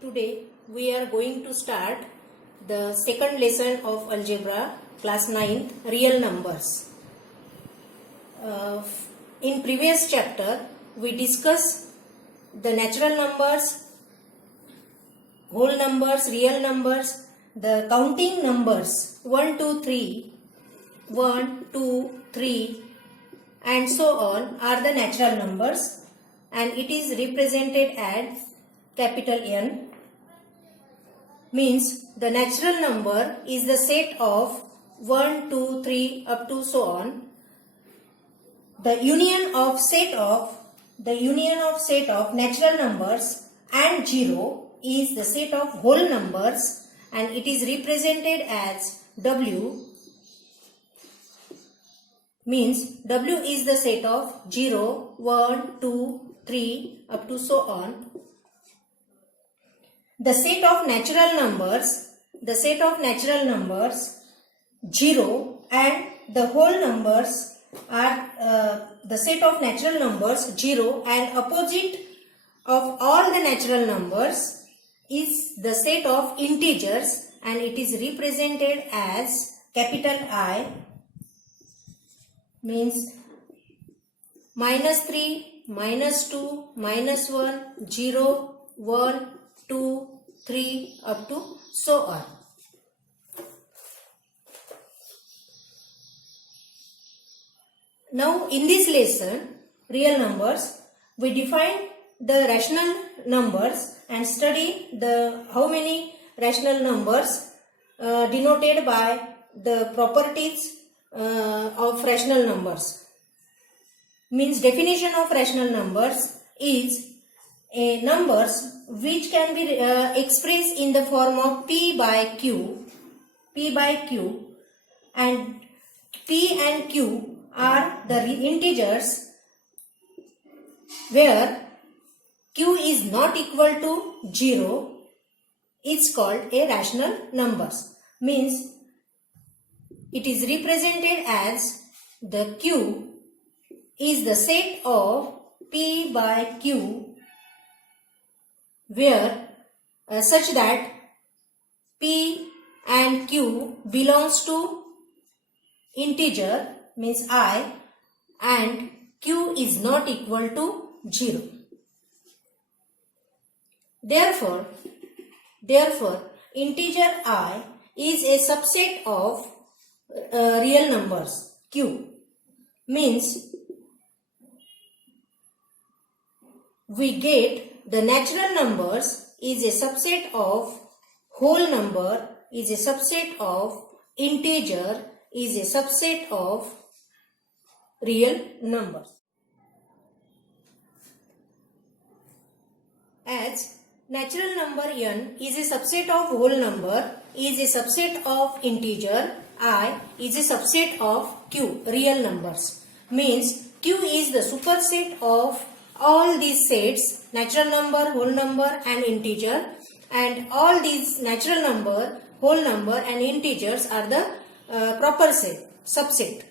Today we are going to start the second lesson of algebra, class 9th, real numbers. In previous chapter we discussed the natural numbers, whole numbers, real numbers, the counting numbers 1, 2, 3, 1, 2, 3 and so on are the natural numbers, and it is represented as capital N. Means the natural number is the set of 1, 2, 3 up to so on. The union of set of natural numbers and 0 is the set of whole numbers, and it is represented as W. Means W is the set of 0, 1, 2, 3 up to so on. The set of natural numbers 0 and the whole numbers are the set of natural numbers 0 and opposite of all the natural numbers is the set of integers, and it is represented as capital I. Means -3, -2, -1, 0, 1, 2, 3 up to so on. Now in this lesson, real numbers, we define the rational numbers and study the how many rational numbers denoted by the properties of rational numbers. Means definition of rational numbers is numbers which can be expressed in the form of P by Q, and P and Q are the integers where Q is not equal to 0. It's called a rational numbers. Means it is represented as the Q is the set of P by Q where such that P and Q belongs to integer, means I, and Q is not equal to 0. Therefore integer I is a subset of real numbers Q. Means we get the natural numbers is a subset of whole number, is a subset of integer, is a subset of real numbers. As natural number n is a subset of whole number, is a subset of integer, I is a subset of Q, real numbers. Means Q is the superset of all these sets, natural number, whole number and integer, and all these natural number, whole number and integers are the proper set, subset.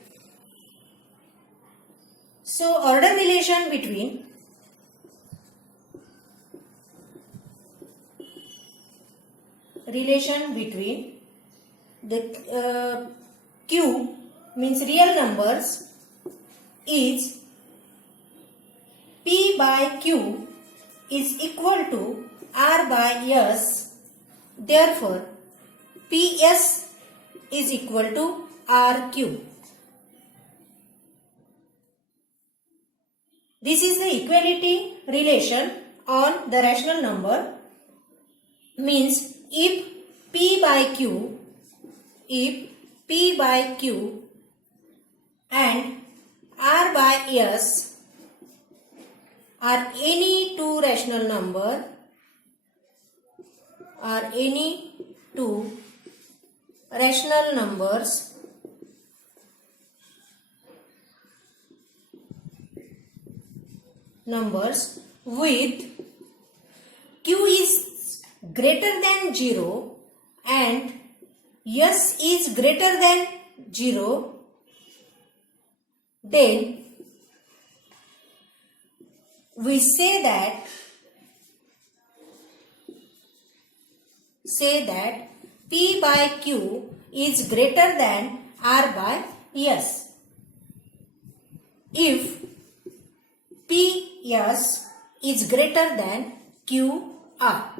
So order relation between the Q means real numbers is P by Q is equal to R by S. Therefore, PS is equal to RQ. This is the equality relation on the rational number. Means if P by Q and R by S are any two rational number, numbers with Q is greater than 0 and S is greater than 0, then we say that say that P by Q is greater than R by S. If Ps is greater than QR.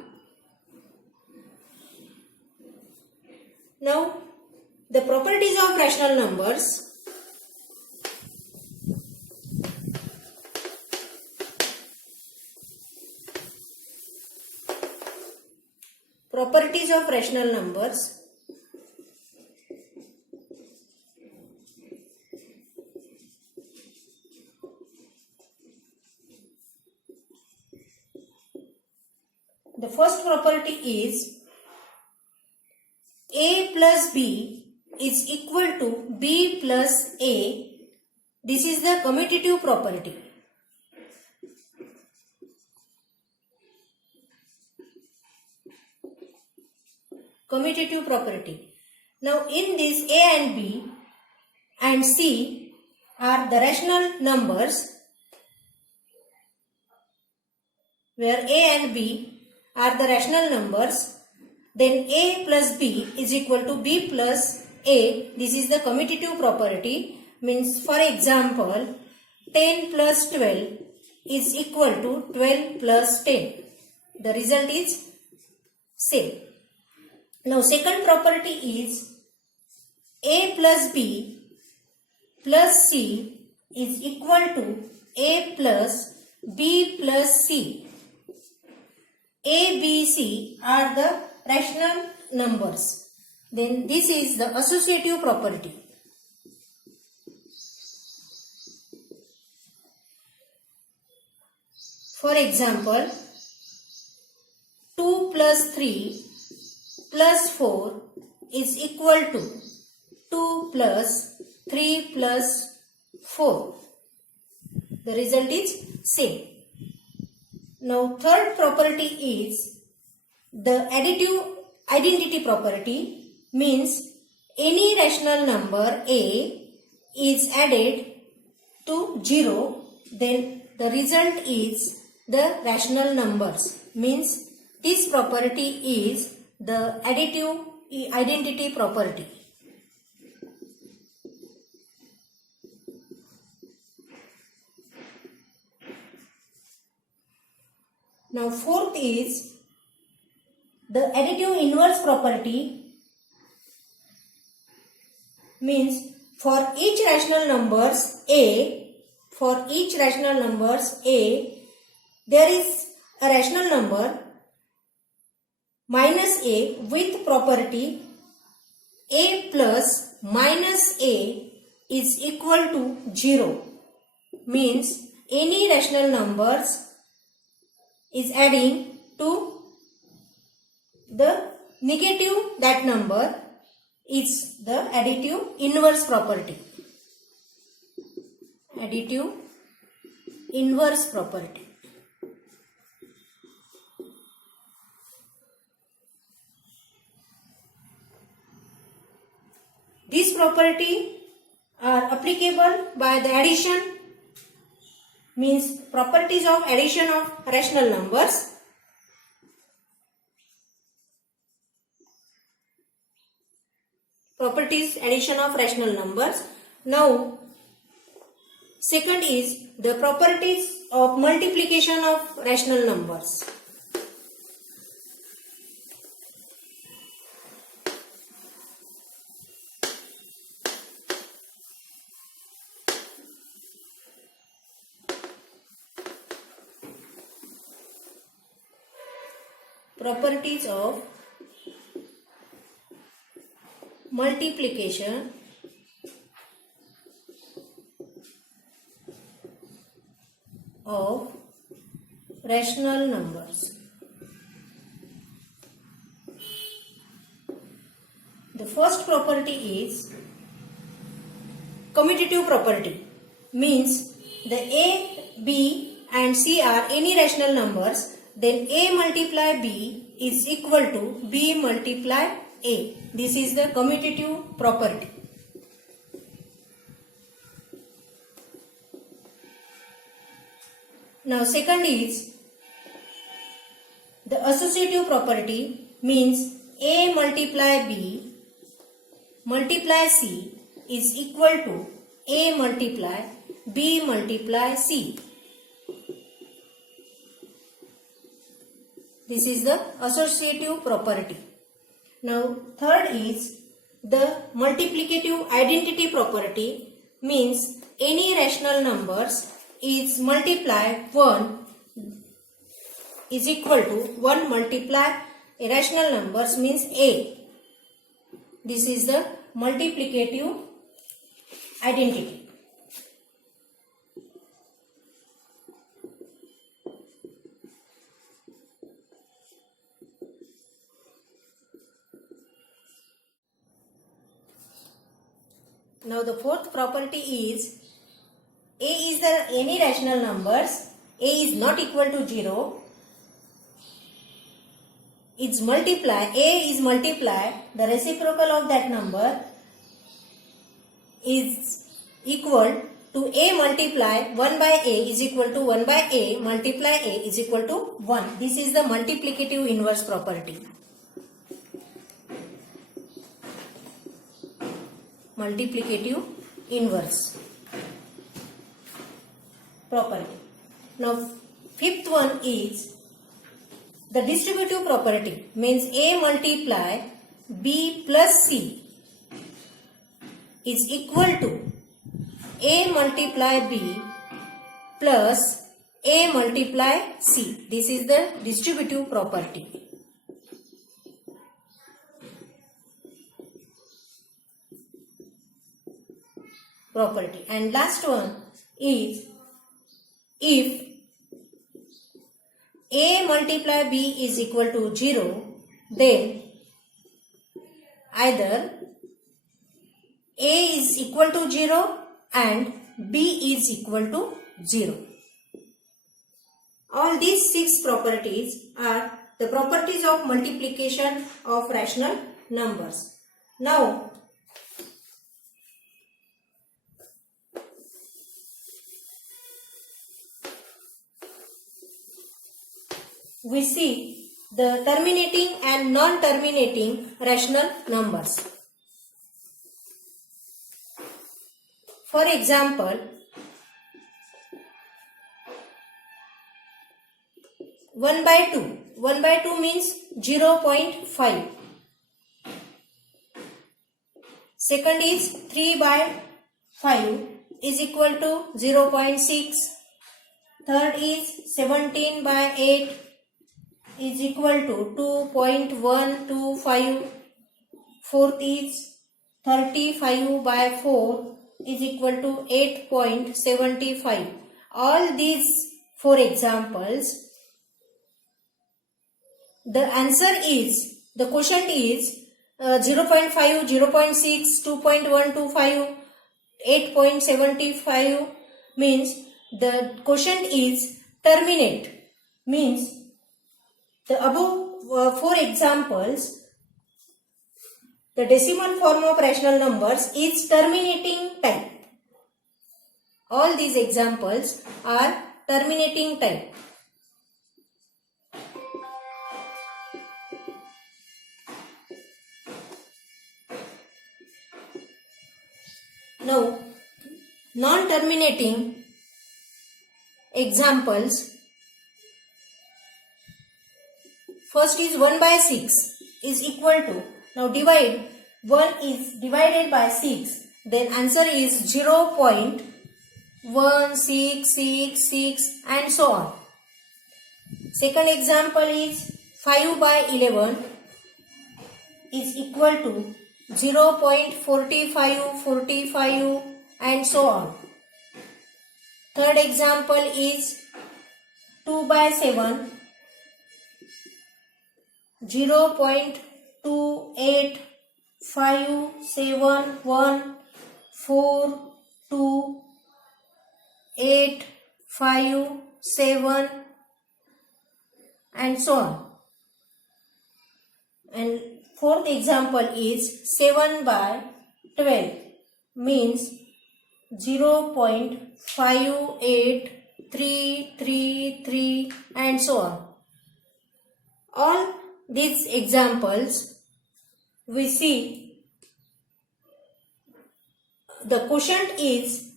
Now, the properties of rational numbers. Properties of rational numbers. The first property is A plus B is equal to B plus A. This is the commutative property. Commutative property. Now in this A and B and C are the rational numbers, where A and B are the rational numbers, then A plus B is equal to B plus A. This is the commutative property. Means, for example, 10 plus 12 is equal to 12 plus 10. The result is same. Now second property is A plus B plus C is equal to A plus B plus C. A, B, C are the rational numbers. Then this is the associative property. For example, 2 plus 3 plus 4 is equal to 2 plus 3 plus 4. The result is same. Now third property is the additive identity property. Means any rational number A is added to 0, then the result is the rational numbers. Means this property is the additive identity property. Now fourth is the additive inverse property. Means for each rational numbers A, there is a rational number minus A with property A plus minus A is equal to 0. Means any rational numbers is adding to the negative that number is the additive inverse property. Additive inverse property. These property are applicable by the addition. Means properties of addition of rational numbers. Properties addition of rational numbers. Now second is the properties of multiplication of rational numbers. Properties of multiplication of rational numbers. The first property is commutative property. Means the A, B and C are any rational numbers, then A multiply B is equal to B multiply A. This is the commutative property. Now second is the associative property. Means A multiply B multiply C is equal to A multiply B multiply C. This is the associative property. Now third is the multiplicative identity property, means any rational numbers is multiply 1 is equal to 1 multiply irrational numbers means A. This is the multiplicative identity. Now the fourth property is A is the any rational numbers, A is not equal to 0, it's multiply, A is multiply, the reciprocal of that number is equal to A multiply 1 by A is equal to 1 by A multiply A is equal to 1. This is the multiplicative inverse property. Multiplicative inverse property. Now fifth one is the distributive property, means A multiply B plus C is equal to A multiply B plus A multiply C. This is the distributive property. And last one is if A multiply B is equal to 0, then either A is equal to 0 and B is equal to 0. All these 6 properties are the properties of multiplication of rational numbers. Now we see the terminating and non-terminating rational numbers. For example, 1 by 2. 1 by 2 means 0.5. Second is 3 by 5 is equal to 0.6. Third is 17 by 8 is equal to 2.125. Fourth is 35 by 4 is equal to 8.75. All these 4 examples, the answer is, the quotient is 0.5, 0.6, 2.125, 8.75, means the quotient is terminate, means the above 4 examples, the decimal form of rational numbers is terminating type. All these examples are terminating type. Now, non-terminating examples. First is 1 by 6 is equal to, now divide, 1 is divided by 6, then answer is 0.1666 and so on. Second example is 5 by 11 is equal to 0.4545 and so on. Third example is 2 by 7, 0.2857142857 and so on. And fourth example is 7 by 12 means 0.58333 and so on. All these examples we see the quotient is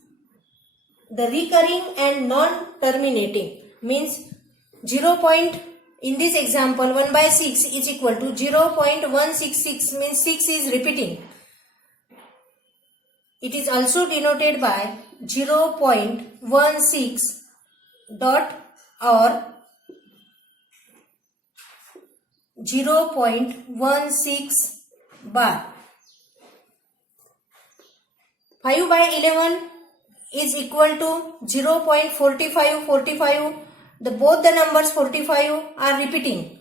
the recurring and non-terminating, means 0. In this example 1 by 6 is equal to 0.166, means 6 is repeating. It is also denoted by 0.16 dot or 0.16 bar. 5 by 11 is equal to 0.4545. Both the numbers 45 are repeating.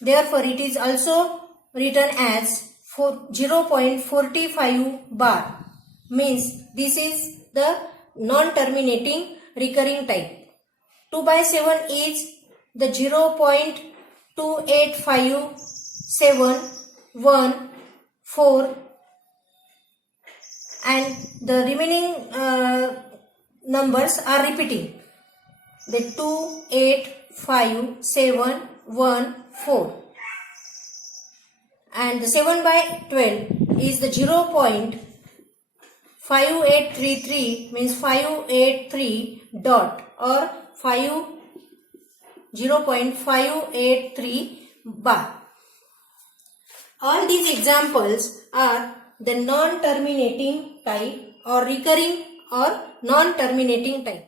Therefore, it is also written as 0.45 bar. Means this is the non-terminating recurring type. 2 by 7 is the 0.285714, and the remaining numbers are repeating. The 28574, and the 7 by 12 is the 0.5833, means 583 dot or 0.583 bar. All these examples are the non-terminating type or recurring or non-terminating type.